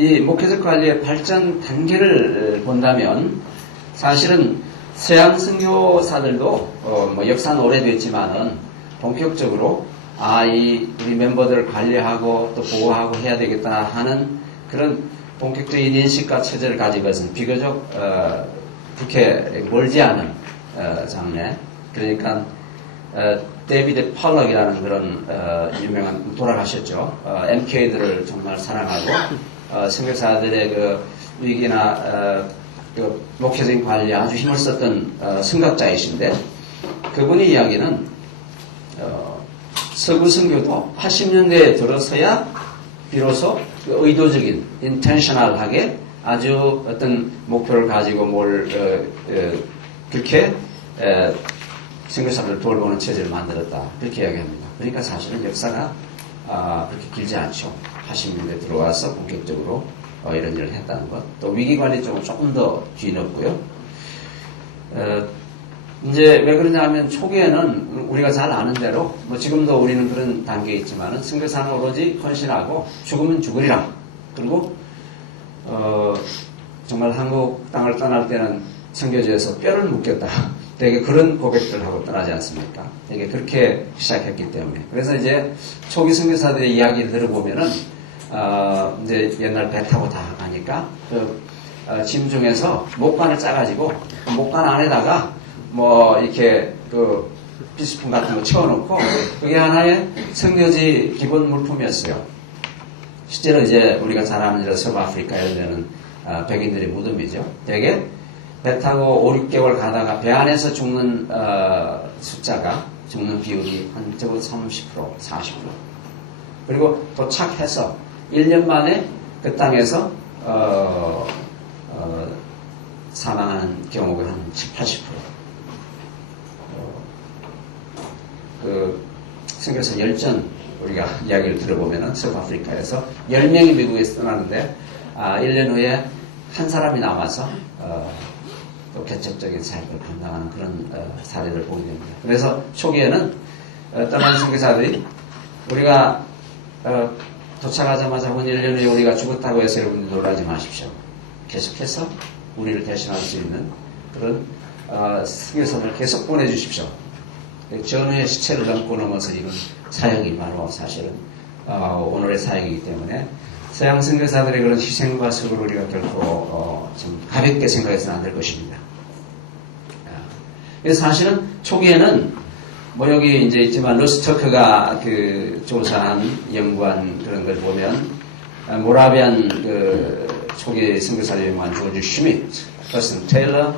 이 목회적 관리의 발전 단계를 본다면 사실은 서양 선교사들도 뭐 역사는 오래됐지만은 본격적으로 우리 멤버들을 관리하고 또 보호하고 해야 되겠다 하는 그런 본격적인 인식과 체제를 가진 것은 비교적 그렇게 멀지 않은 장래. 그러니까 데이비드 펄럭이라는 그런 유명한 돌아가셨죠. MK들을 정말 사랑하고 선교사들의 그 위기나 그 목회적인 관리에 아주 힘을 썼던 선각자이신데 그분의 이야기는 서구 선교도 80년대에 들어서야 비로소 그 의도적인 인텐셔널하게 아주 어떤 목표를 가지고 그렇게 선교사들을 돌보는 체제를 만들었다 그렇게 이야기합니다. 그러니까 사실은 역사가 그렇게 길지 않죠. 80년대 들어와서 본격적으로 이런 일을 했다는 것. 또 위기관리 쪽은 조금 더 뒤늦고요. 이제 왜 그러냐 하면 초기에는 우리가 잘 아는 대로 뭐 지금도 우리는 그런 단계에 있지만은 선교사는 오로지 헌신하고 죽으면 죽으리라. 그리고 정말 한국 땅을 떠날 때는 선교지에서 뼈를 묻겠다. 되게 그런 고백들을 하고 떠나지 않습니까? 되게 그렇게 시작했기 때문에. 그래서 이제 초기 선교사들의 이야기를 들어보면은 이제 옛날 배 타고 다 가니까 짐 중에서 목관을 짜가지고 목관 안에다가 뭐 이렇게 그 비스품 같은 거 채워놓고 그게 하나의 선교지 기본 물품이었어요. 실제로 이제 우리가 잘 아는 대로 서부아프리카에 되는 백인들의 무덤이죠. 되게 배 타고 5, 6개월 가다가 배 안에서 죽는 죽는 비율이 한 적어도 30%, 40%. 그리고 도착해서 1년 만에 그 땅에서 사망하는 경우가 한 70, 80%. 그 선교사 열전 우리가 이야기를 들어보면은 서부아프리카에서 10명이 미국에서 떠나는데 1년 후에 한 사람이 남아서 또 개척적인 사역을 감당하는 그런 사례를 보게 됩니다. 그래서 초기에는 떠난 선교사들이 우리가 도착하자마자 한 1년 후에 우리가 죽었다고 해서 여러분들 놀라지 마십시오. 계속해서 우리를 대신할 수 있는 그런 선교사들을 계속 보내주십시오. 전후의 시체를 넘고 넘어서 이런 사역이 바로 사실은 오늘의 사역이기 때문에 서양 선교사들의 그런 희생과 수고를 우리가 결코 좀 가볍게 생각해서는 안 될 것입니다. 그래서 사실은 초기에는 뭐 여기 이제 있지만 러스터크가 그 조사한 연구한 그런 걸 보면 모라비안 그 초기 선교사를 연구한 조지 슈미트, 퍼슨 테일러,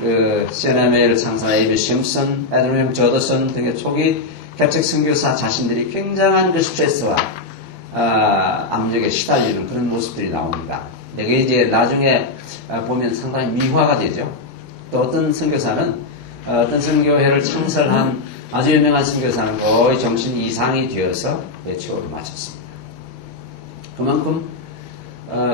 그 CNMA를 창설한 에이비 심슨, 에드윈 저더슨 등의 초기 개척 선교사 자신들이 굉장한 그 스트레스와 압력에 시달리는 그런 모습들이 나옵니다. 이게 이제 나중에 보면 상당히 미화가 되죠. 또 어떤 선교사는 어떤 선교회를 창설한 아주 유명한 선교사는 거의 정신 이상이 되어서 치료를 마쳤습니다. 그만큼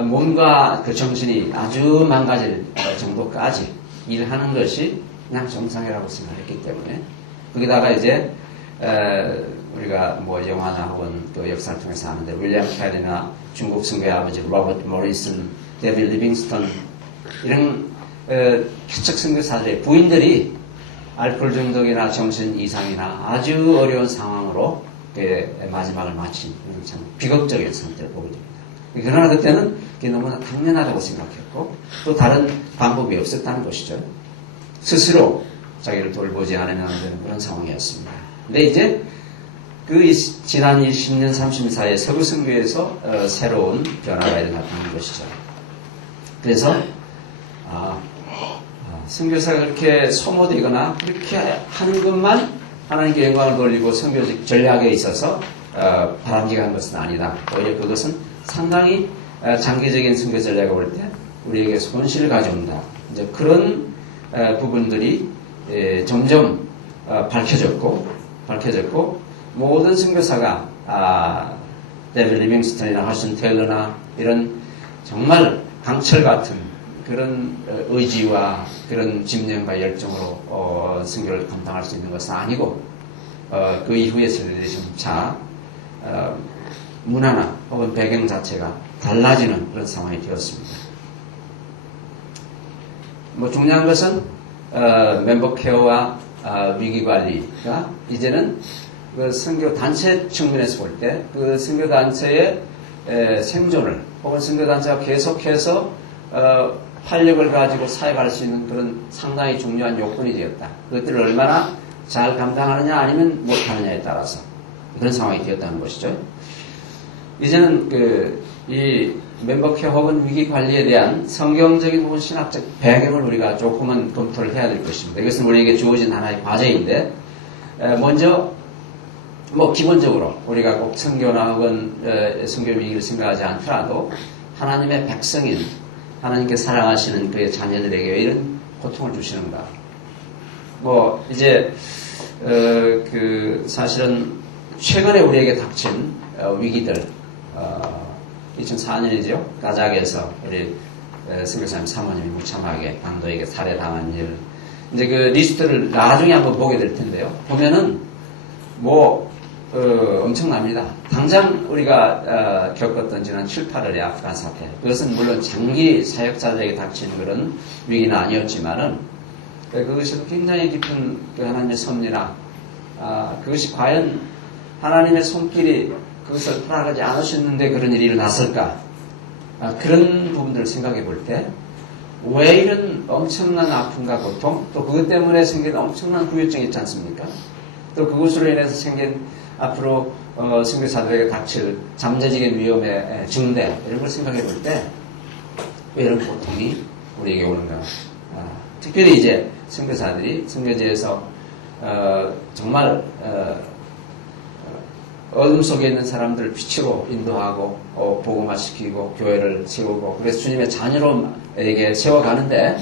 몸과 그 정신이 아주 망가질 정도까지 일하는 것이 그냥 정상이라고 생각했기 때문에 거기다가 이제 우리가 뭐 영화나 혹은 또 역사를 통해서 아는데 윌리엄 캐리나 중국 선교의 아버지 로버트 모리슨, 데빌 리빙스턴 이런 개척 선교사들의 부인들이 알코올 중독이나 정신 이상이나 아주 어려운 상황으로 마지막을 마친 참 비극적인 상태를 보게 됩니다. 그러나 그때는 그게 너무나 당연하다고 생각했고 또 다른 방법이 없었다는 것이죠. 스스로 자기를 돌보지 않으면 안 되는 그런 상황이었습니다. 근데 이제 그 지난 20년, 30년 사이에 서구 선교에서 새로운 변화가 일어났다는 것이죠. 그래서 선교사가 그렇게 소모되거나 그렇게 하는 것만 하나님께 영광을 돌리고 선교적 전략에 있어서 바람직한 것은 아니다. 오히려 그것은 상당히 장기적인 선교 전략을 볼 때 우리에게 손실을 가져온다. 이제 그런 부분들이 점점 밝혀졌고 모든 선교사가 데빌 리빙스턴이나 하슨 테일러나 이런 정말 강철 같은 그런 의지와 그런 집념과 열정으로 선교를 감당할 수 있는 것은 아니고 그 이후에 세대들이 점차 문화나 혹은 배경 자체가 달라지는 그런 상황이 되었습니다. 뭐 중요한 것은 멤버 케어와 위기 관리가 이제는 그 선교 단체 측면에서 볼 때 그 선교 단체의 생존을 혹은 선교 단체가 계속해서 활력을 가지고 사역할 수 있는 그런 상당히 중요한 요건이 되었다. 그것들을 얼마나 잘 감당하느냐 아니면 못하느냐에 따라서 그런 상황이 되었다는 것이죠. 이제는 이 멤버 케어 혹은 위기 관리에 대한 성경적인 혹은 신학적 배경을 우리가 조금은 검토를 해야 될 것입니다. 이것은 우리에게 주어진 하나의 과제인데, 먼저 뭐 기본적으로 우리가 꼭 선교나 혹은 선교 위기를 생각하지 않더라도 하나님의 백성인 하나님께 사랑하시는 그의 자녀들에게 왜 이런 고통을 주시는가? 뭐 이제 사실은 최근에 우리에게 닥친 위기들 2004년이죠. 가작에서 우리 선교사님 사모님이 무참하게 강도에게 살해당한 일. 이제 그 리스트를 나중에 한번 보게 될 텐데요. 보면은 엄청납니다. 당장 우리가 겪었던 지난 7, 8월의 아프간 사태. 그것은 물론 장기 사역자들에게 닥친 그런 위기는 아니었지만은 그것이 굉장히 깊은 그 하나님의 섭리나 그것이 과연 하나님의 손길이 그것을 허락하지 않으셨는데 그런 일이 일어났을까? 그런 부분들을 생각해 볼 때 왜 이런 엄청난 아픔과 고통, 또 그것 때문에 생긴 엄청난 후유증이 있지 않습니까? 또 그것으로 인해서 생긴 앞으로 선교사들에게 닥칠 잠재적인 위험의 증대 이런 걸 생각해 볼 때 왜 이런 고통이 우리에게 오는가? 특별히 이제 선교사들이 선교지에서 정말 어둠 속에 있는 사람들을 빛으로 인도하고 복음화시키고 교회를 세우고 그래서 주님의 자녀로에게 세워가는데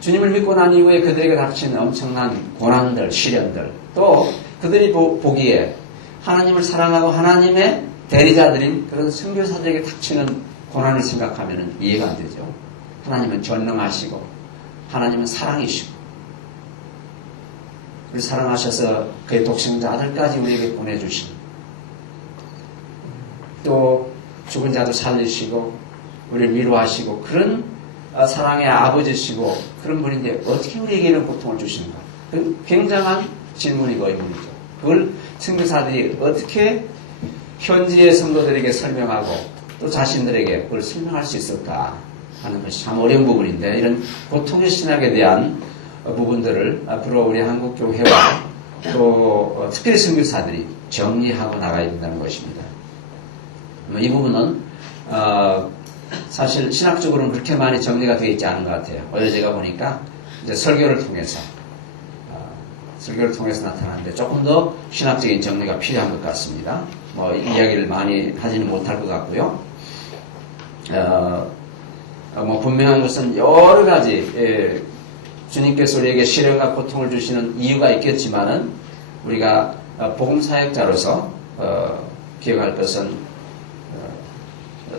주님을 믿고 난 이후에 그들에게 닥친 엄청난 고난들, 시련들 또 그들이 보기에 하나님을 사랑하고 하나님의 대리자들인 그런 선교사들에게 닥치는 고난을 생각하면 이해가 안 되죠. 하나님은 전능하시고 하나님은 사랑이시고 우리 사랑하셔서 그의 독생자 아들까지 우리에게 보내주신 또 죽은 자도 살리시고 우리를 위로하시고 그런 사랑의 아버지시고 그런 분인데 어떻게 우리에게 이런 고통을 주시는가? 굉장한 질문이고 의문이죠. 그걸 선교사들이 어떻게 현지의 성도들에게 설명하고 또 자신들에게 그걸 설명할 수 있을까 하는 것이 참 어려운 부분인데 이런 고통의 신학에 대한 부분들을 앞으로 우리 한국 교회와 또 특별히 선교사들이 정리하고 나가야 된다는 것입니다. 이 부분은 사실 신학적으로는 그렇게 많이 정리가 되어 있지 않은 것 같아요. 어제 제가 보니까 이제 설교를 통해서 나타나는데 조금 더 신학적인 정리가 필요한 것 같습니다. 뭐 이야기를 많이 하지는 못할 것 같고요. 뭐 분명한 것은 여러 가지 주님께서 우리에게 시련과 고통을 주시는 이유가 있겠지만은 우리가 복음 사역자로서 기억할 것은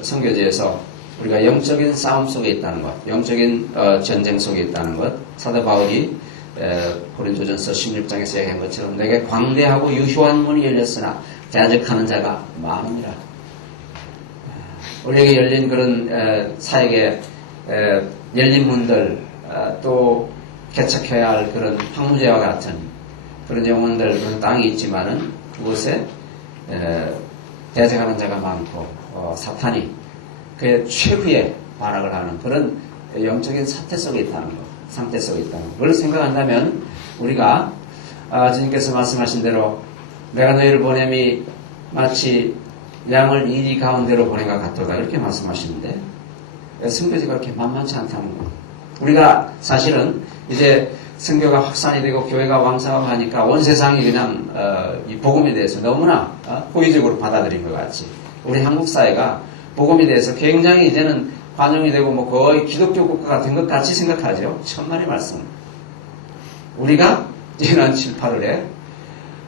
선교지에서 우리가 영적인 싸움 속에 있다는 것, 영적인 전쟁 속에 있다는 것. 사도 바울이 고린도전서 16장에서 얘기한 것처럼 내게 광대하고 유효한 문이 열렸으나 대적하는 자가 많으니라. 우리에게 열린 그런 사역의 열린 문들 또 개척해야 할 그런 황무제와 같은 그런 영혼들, 그런 땅이 있지만은 그곳에 대적하는 자가 많고 사탄이 그의 최후의 발악을 하는 그런 영적인 상태 속에 있다는 것. 그걸 생각한다면 우리가 주님께서 말씀하신 대로 내가 너희를 보냄이 마치 양을 이리 가운데로 보낸것 같도다 이렇게 말씀하시는데 선교지가 그렇게 만만치 않다는 것. 우리가 사실은 이제 선교가 확산이 되고 교회가 왕성하고 하니까 온 세상이 그냥 이 복음에 대해서 너무나 호의적으로 받아들인 것 같이 우리 한국 사회가 복음에 대해서 굉장히 이제는 반영이 되고 뭐 거의 기독교 국가가 된 것 같이 생각하죠. 천만의 말씀. 우리가 지난 7, 8월에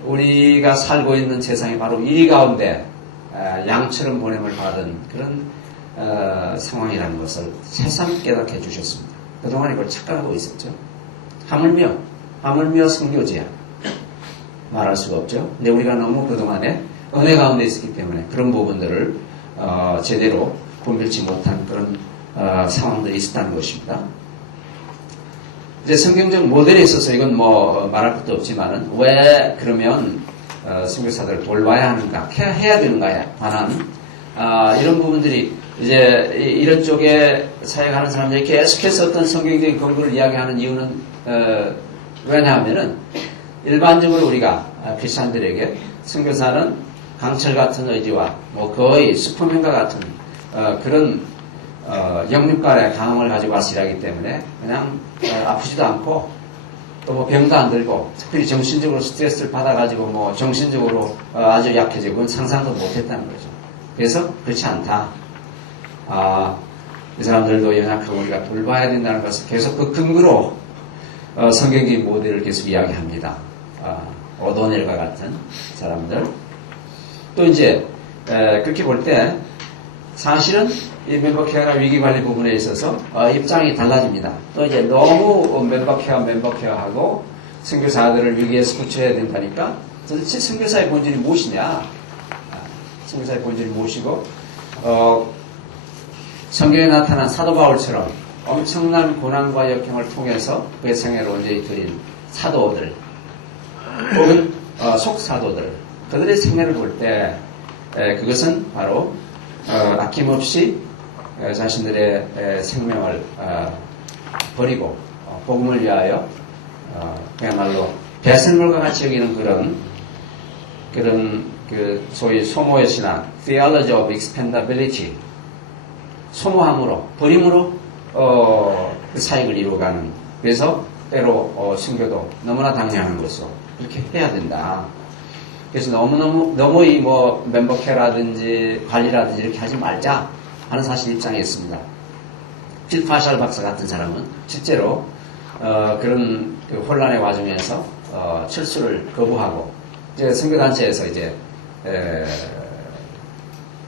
우리가 살고 있는 세상이 바로 이리 가운데 양처럼 보냄을 받은 그런 상황이라는 것을 새삼 깨닫게 해주셨습니다. 그동안 이걸 착각하고 있었죠. 하물며 선교지야. 말할 수가 없죠. 근데 우리가 너무 그동안에 은혜 가운데 있었기 때문에 그런 부분들을 제대로 분별치 못한 그런 상황들이 있었다는 것입니다. 이제 성경적 모델에 있어서 이건 뭐 말할 것도 없지만은 왜 그러면 선교사들을 돌봐야 하는가, 해야 되는가에 관한 이런 부분들이 이제 이런 쪽에 사역하는 사람들이 계속해서 어떤 성경적인 근거를 이야기하는 이유는 왜냐하면은 일반적으로 우리가 크리스천들에게 선교사는 강철 같은 의지와 뭐 거의 슈퍼맨과 같은 그런 영육간의 강함을 가지고 와서 일하기 때문에 그냥 아프지도 않고 또 뭐 병도 안 들고 특별히 정신적으로 스트레스를 받아가지고 뭐 정신적으로 아주 약해지고 그건 상상도 못했다는 거죠. 그래서 그렇지 않다. 이 사람들도 연약하고 우리가 돌봐야 된다는 것을 계속 그 근거로 성경적인 모델을 계속 이야기합니다. 오도넬과 같은 사람들. 또 이제 그렇게 볼 때 사실은 이 멤버 케어나 위기 관리 부분에 있어서 입장이 달라집니다. 또 이제 너무 멤버 케어하고 선교사들을 위기에서 구출해야 된다니까 도대체 선교사의 본질이 무엇이냐? 선교사의 본질이 무엇이고 성경에 나타난 사도 바울처럼 엄청난 고난과 역경을 통해서 그의 생애를 온전히 드린 사도들 혹은 속사도들 그들의 생애를 볼 때 그것은 바로 아낌없이 자신들의 생명을 버리고 복음을 위하여 그야말로 배설물과 같이 여기는 그런 그 소위 소모의 신앙 Theology of Expandability 소모함으로 버림으로 그 사역을 이루어가는 그래서 때로 순교도 너무나 당연한 것으로 그렇게 해야 된다. 그래서 너무 이 뭐 멤버케라든지 관리라든지 이렇게 하지 말자 하는 사실 입장에 있습니다. 필 파샬 박사 같은 사람은 실제로 그런 그 혼란의 와중에서 철수를 거부하고 이제 선교단체에서 이제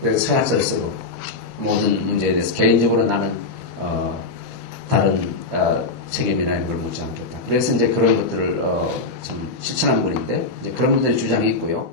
서약서를 쓰고 모든 문제에 대해서 개인적으로 나는 다른 책임이나 이런 걸 묻지 않겠다. 그래서 이제 그런 것들을 좀 실천한 분인데 이제 그런 분들의 주장이 있고요.